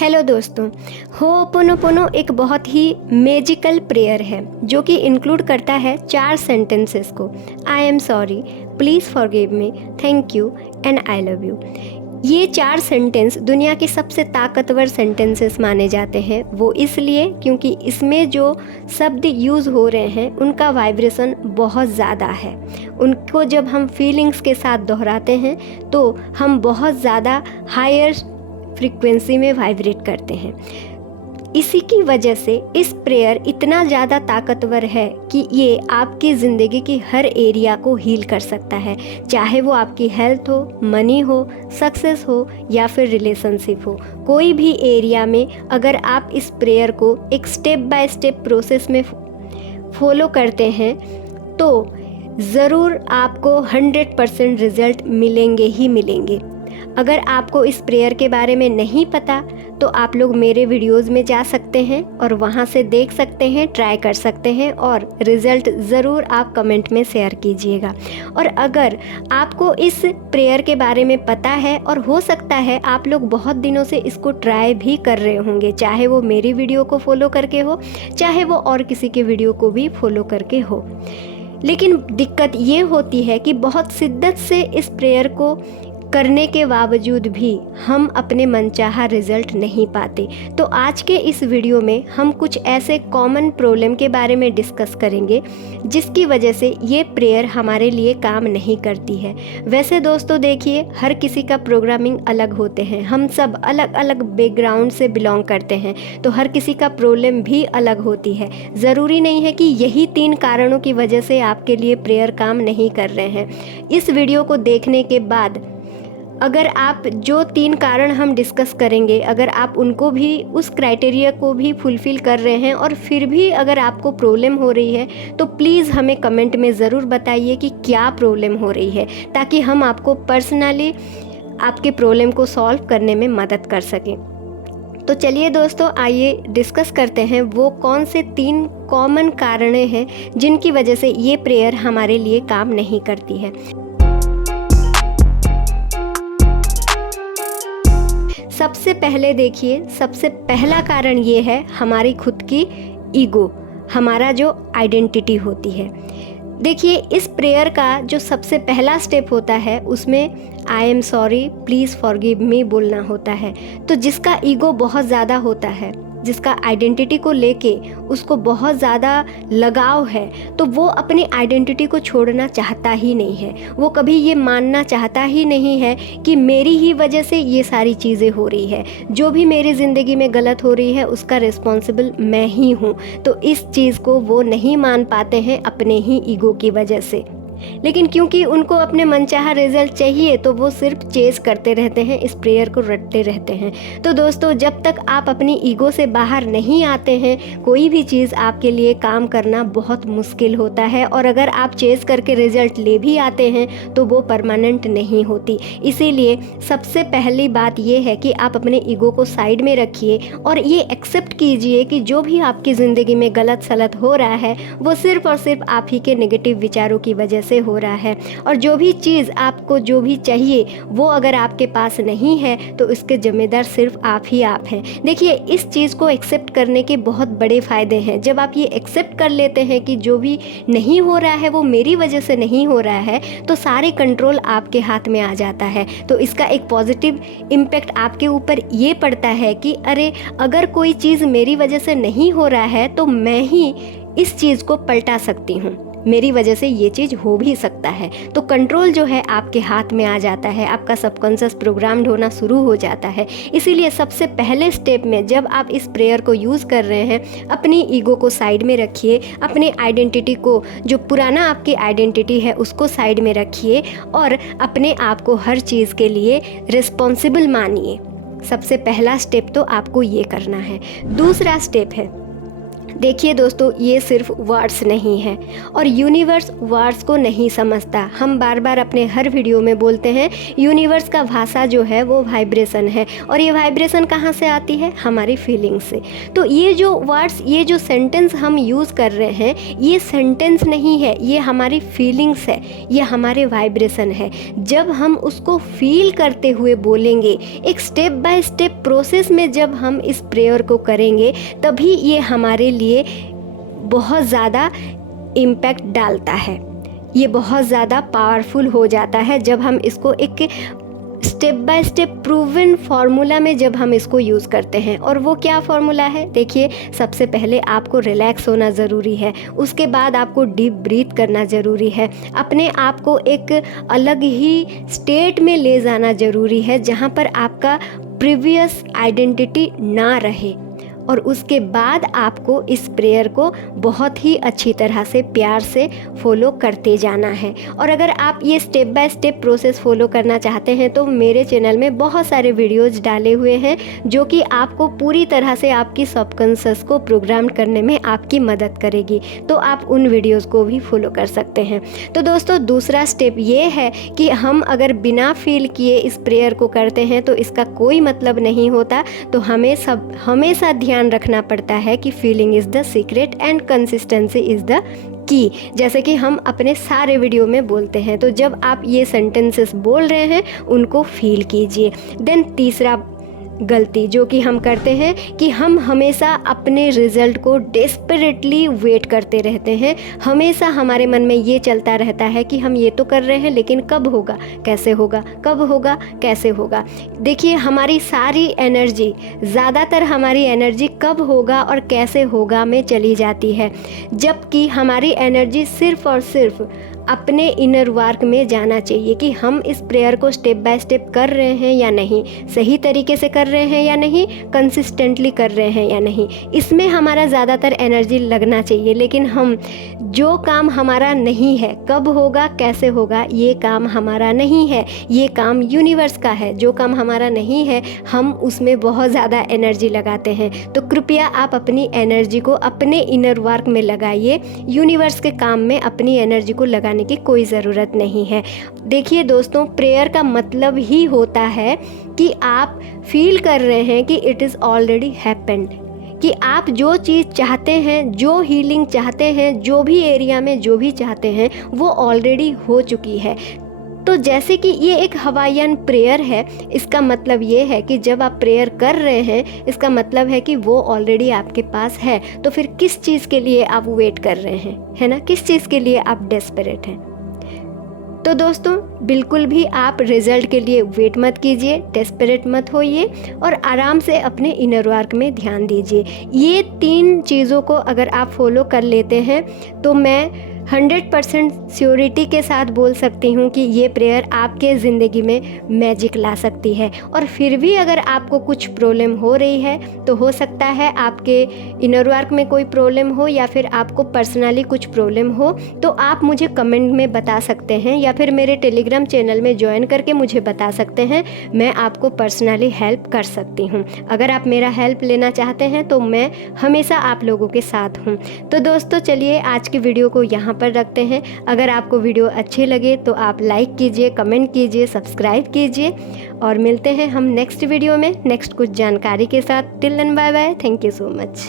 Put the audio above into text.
Hello दोस्तों, ho'oponopono एक बहुत ही मैजिकल प्रेयर है जो कि इंक्लूड करता है 4 सेंटेंसेस को। I am sorry, please forgive me, thank you and I love you. ये 4 सेंटेंस दुनिया के सबसे ताकतवर सेंटेंसेस माने जाते हैं। वो इसलिए क्योंकि इसमें जो शब्द यूज़ हो रहे हैं उनका वाइब्रेशन बहुत ज़्यादा है। उनको जब हम फीलिंग्स के साथ दोहराते हैं तो हम बहुत ज़्यादा हायर फ्रीक्वेंसी में वाइब्रेट करते हैं। इसी की वजह से इस प्रेयर इतना ज़्यादा ताकतवर है कि ये आपकी ज़िंदगी की हर एरिया को हील कर सकता है, चाहे वो आपकी हेल्थ हो, मनी हो, सक्सेस हो या फिर रिलेशनशिप हो। कोई भी एरिया में अगर आप इस प्रेयर को एक स्टेप बाय स्टेप प्रोसेस में फॉलो करते हैं तो ज़रूर आपको 100% रिज़ल्ट मिलेंगे ही मिलेंगे। अगर आपको इस प्रेयर के बारे में नहीं पता तो आप लोग मेरे वीडियोस में जा सकते हैं और वहां से देख सकते हैं, ट्राई कर सकते हैं और रिज़ल्ट ज़रूर आप कमेंट में शेयर कीजिएगा। और अगर आपको इस प्रेयर के बारे में पता है और हो सकता है आप लोग बहुत दिनों से इसको ट्राई भी कर रहे होंगे, चाहे वो मेरी वीडियो को फॉलो करके हो, चाहे वो और किसी के वीडियो को भी फॉलो करके हो, लेकिन दिक्कत ये होती है कि बहुत शिद्दत से इस प्रेयर को करने के बावजूद भी हम अपने मनचाहा रिज़ल्ट नहीं पाते। तो आज के इस वीडियो में हम कुछ ऐसे कॉमन प्रॉब्लम के बारे में डिस्कस करेंगे जिसकी वजह से ये प्रेयर हमारे लिए काम नहीं करती है। वैसे दोस्तों देखिए, हर किसी का प्रोग्रामिंग अलग होते हैं, हम सब अलग अलग बैकग्राउंड से बिलोंग करते हैं, तो हर किसी का प्रॉब्लम भी अलग होती है। ज़रूरी नहीं है कि यही 3 कारणों की वजह से आपके लिए प्रेयर काम नहीं कर रहे हैं। इस वीडियो को देखने के बाद अगर आप जो 3 कारण हम डिस्कस करेंगे, अगर आप उनको भी, उस क्राइटेरिया को भी फुलफ़िल कर रहे हैं और फिर भी अगर आपको प्रॉब्लम हो रही है तो प्लीज़ हमें कमेंट में ज़रूर बताइए कि क्या प्रॉब्लम हो रही है, ताकि हम आपको पर्सनली आपके प्रॉब्लम को सॉल्व करने में मदद कर सकें। तो चलिए दोस्तों, आइए डिस्कस करते हैं वो कौन से 3 कॉमन कारण हैं जिनकी वजह से ये प्रेयर हमारे लिए काम नहीं करती है। सबसे पहले देखिए, सबसे पहला कारण ये है हमारी खुद की ईगो, हमारा जो आइडेंटिटी होती है। देखिए, इस प्रेयर का जो सबसे पहला स्टेप होता है उसमें I am sorry, please forgive me बोलना होता है। तो जिसका ईगो बहुत ज़्यादा होता है, जिसका आइडेंटिटी को लेके उसको बहुत ज़्यादा लगाव है, तो वो अपनी आइडेंटिटी को छोड़ना चाहता ही नहीं है। वो कभी ये मानना चाहता ही नहीं है कि मेरी ही वजह से ये सारी चीज़ें हो रही है, जो भी मेरी ज़िंदगी में गलत हो रही है उसका रिस्पॉन्सिबल मैं ही हूँ। तो इस चीज़ को वो नहीं मान पाते हैं अपने ही ईगो की वजह से। लेकिन क्योंकि उनको अपने मनचाहा रिजल्ट चाहिए तो वो सिर्फ चेस करते रहते हैं, इस प्रेयर को रटते रहते हैं। तो दोस्तों, जब तक आप अपनी ईगो से बाहर नहीं आते हैं, कोई भी चीज़ आपके लिए काम करना बहुत मुश्किल होता है। और अगर आप चेस करके रिजल्ट ले भी आते हैं तो वो परमानेंट नहीं होती। इसीलिए सबसे पहली बात ये है कि आप अपने ईगो को साइड में रखिए और ये एक्सेप्ट कीजिए कि जो भी आपकी ज़िंदगी में गलत सलत हो रहा है वो सिर्फ और सिर्फ आप ही के नेगेटिव विचारों की वजह से हो रहा है। और जो भी चीज़ आपको जो भी चाहिए वो अगर आपके पास नहीं है तो इसके जिम्मेदार सिर्फ आप ही आप हैं। देखिए, इस चीज़ को एक्सेप्ट करने के बहुत बड़े फ़ायदे हैं। जब आप ये एक्सेप्ट कर लेते हैं कि जो भी नहीं हो रहा है वो मेरी वजह से नहीं हो रहा है, तो सारे कंट्रोल आपके हाथ में आ जाता है। तो इसका एक पॉजिटिव इम्पैक्ट आपके ऊपर ये पड़ता है कि अरे, अगर कोई चीज़ मेरी वजह से नहीं हो रहा है तो मैं ही इस चीज़ को पलटा सकती हूँ, मेरी वजह से ये चीज़ हो भी सकता है। तो कंट्रोल जो है आपके हाथ में आ जाता है, आपका सबकॉन्शियस प्रोग्राम होना शुरू हो जाता है। इसीलिए सबसे पहले स्टेप में जब आप इस प्रेयर को यूज़ कर रहे हैं, अपनी ईगो को साइड में रखिए, अपने आइडेंटिटी को, जो पुराना आपकी आइडेंटिटी है उसको साइड में रखिए और अपने आप को हर चीज़ के लिए रिस्पॉन्सिबल मानिए। सबसे पहला स्टेप तो आपको ये करना है। दूसरा स्टेप है, देखिए दोस्तों, ये सिर्फ वर्ड्स नहीं है और यूनिवर्स वर्ड्स को नहीं समझता। हम बार बार अपने हर वीडियो में बोलते हैं यूनिवर्स का भाषा जो है वो वाइब्रेशन है, और ये वाइब्रेशन कहाँ से आती है? हमारी फीलिंग से। तो ये जो वर्ड्स, ये जो सेंटेंस हम यूज़ कर रहे हैं, ये सेंटेंस नहीं है, ये हमारी फीलिंग्स है, ये हमारे वाइब्रेशन है। जब हम उसको फील करते हुए बोलेंगे, एक स्टेप बाय स्टेप प्रोसेस में जब हम इस प्रेयर को करेंगे, तभी ये हमारे लिए बहुत ज़्यादा इम्पैक्ट डालता है। ये बहुत ज़्यादा पावरफुल हो जाता है जब हम इसको एक step by step proven formula में जब हम इसको यूज़ करते हैं। और वो क्या फार्मूला है? देखिए, सबसे पहले आपको रिलैक्स होना ज़रूरी है, उसके बाद आपको डीप ब्रीथ करना ज़रूरी है, अपने आप को एक अलग ही स्टेट में ले जाना ज़रूरी है जहाँ पर आपका प्रीवियस आइडेंटिटी ना रहे। और उसके बाद आपको इस प्रेयर को बहुत ही अच्छी तरह से प्यार से फॉलो करते जाना है। और अगर आप ये step by step process follow करना चाहते हैं तो मेरे चैनल में बहुत सारे वीडियोज़ डाले हुए हैं जो कि आपको पूरी तरह से आपकी सबकॉन्शियस को प्रोग्राम करने में आपकी मदद करेगी, तो आप उन वीडियोज़ को भी फॉलो कर सकते हैं। तो दोस्तों, दूसरा स्टेप ये है कि हम अगर बिना फील किए इस प्रेयर को करते हैं तो इसका कोई मतलब नहीं होता। तो हमें हमेशा ध्यान रखना पड़ता है कि feeling is the secret and consistency is the key, जैसे कि हम अपने सारे वीडियो में बोलते हैं। तो जब आप ये सेंटेंसेस बोल रहे हैं, उनको फील कीजिए। देन तीसरा गलती जो कि हम करते हैं कि हम हमेशा अपने रिज़ल्ट को डेस्परेटली वेट करते रहते हैं। हमेशा हमारे मन में ये चलता रहता है कि हम ये तो कर रहे हैं, लेकिन कब होगा, कैसे होगा, कब होगा, कैसे होगा। देखिए, हमारी सारी एनर्जी, ज़्यादातर हमारी एनर्जी कब होगा और कैसे होगा में चली जाती है, जबकि हमारी एनर्जी सिर्फ़ और सिर्फ अपने इनर वर्क में जाना चाहिए कि हम इस प्रेयर को स्टेप बाय स्टेप कर रहे हैं या नहीं, सही तरीके से कर रहे हैं या नहीं, कंसिस्टेंटली कर रहे हैं या नहीं। इसमें हमारा ज़्यादातर एनर्जी लगना चाहिए। लेकिन हम जो काम हमारा नहीं है, कब होगा, कैसे होगा, ये काम हमारा नहीं है, ये काम यूनिवर्स का है। जो काम हमारा नहीं है, हम उसमें बहुत ज़्यादा एनर्जी लगाते हैं। तो कृपया आप अपनी एनर्जी को अपने इनर वर्क में लगाइए। यूनिवर्स के काम में अपनी एनर्जी को लगाने की कोई ज़रूरत नहीं है। देखिए दोस्तों, प्रेयर का मतलब ही होता है कि आप फील कर रहे हैं कि इट इज़ ऑलरेडी हैपेंड, कि आप जो चीज़ चाहते हैं, जो हीलिंग चाहते हैं, जो भी एरिया में जो भी चाहते हैं, वो ऑलरेडी हो चुकी है। तो जैसे कि ये एक हवाईयन प्रेयर है, इसका मतलब ये है कि जब आप प्रेयर कर रहे हैं, इसका मतलब है कि वो ऑलरेडी आपके पास है। तो फिर किस चीज़ के लिए आप वेट कर रहे हैं, है ना? किस चीज़ के लिए आप डेस्परेट हैं? तो दोस्तों, बिल्कुल भी आप रिज़ल्ट के लिए वेट मत कीजिए, डेस्परेट मत होइए और आराम से अपने इनर वर्क में ध्यान दीजिए। ये 3 चीज़ों को अगर आप फॉलो कर लेते हैं तो मैं 100% श्योरिटी के साथ बोल सकती हूँ कि ये प्रेयर आपके ज़िंदगी में मैजिक ला सकती है। और फिर भी अगर आपको कुछ प्रॉब्लम हो रही है, तो हो सकता है आपके इनर वर्क में कोई प्रॉब्लम हो या फिर आपको पर्सनली कुछ प्रॉब्लम हो, तो आप मुझे कमेंट में बता सकते हैं या फिर मेरे टेलीग्राम चैनल में ज्वाइन करके मुझे बता सकते हैं। मैं आपको पर्सनली हेल्प कर सकती हूँ। अगर आप मेरा हेल्प लेना चाहते हैं तो मैं हमेशा आप लोगों के साथ हूँ। तो दोस्तों, चलिए आज की वीडियो को यहाँ पर रखते हैं। अगर आपको वीडियो अच्छी लगे तो आप लाइक कीजिए, कमेंट कीजिए, सब्सक्राइब कीजिए और मिलते हैं हम नेक्स्ट वीडियो में नेक्स्ट कुछ जानकारी के साथ। Till then, bye bye, thank you so much.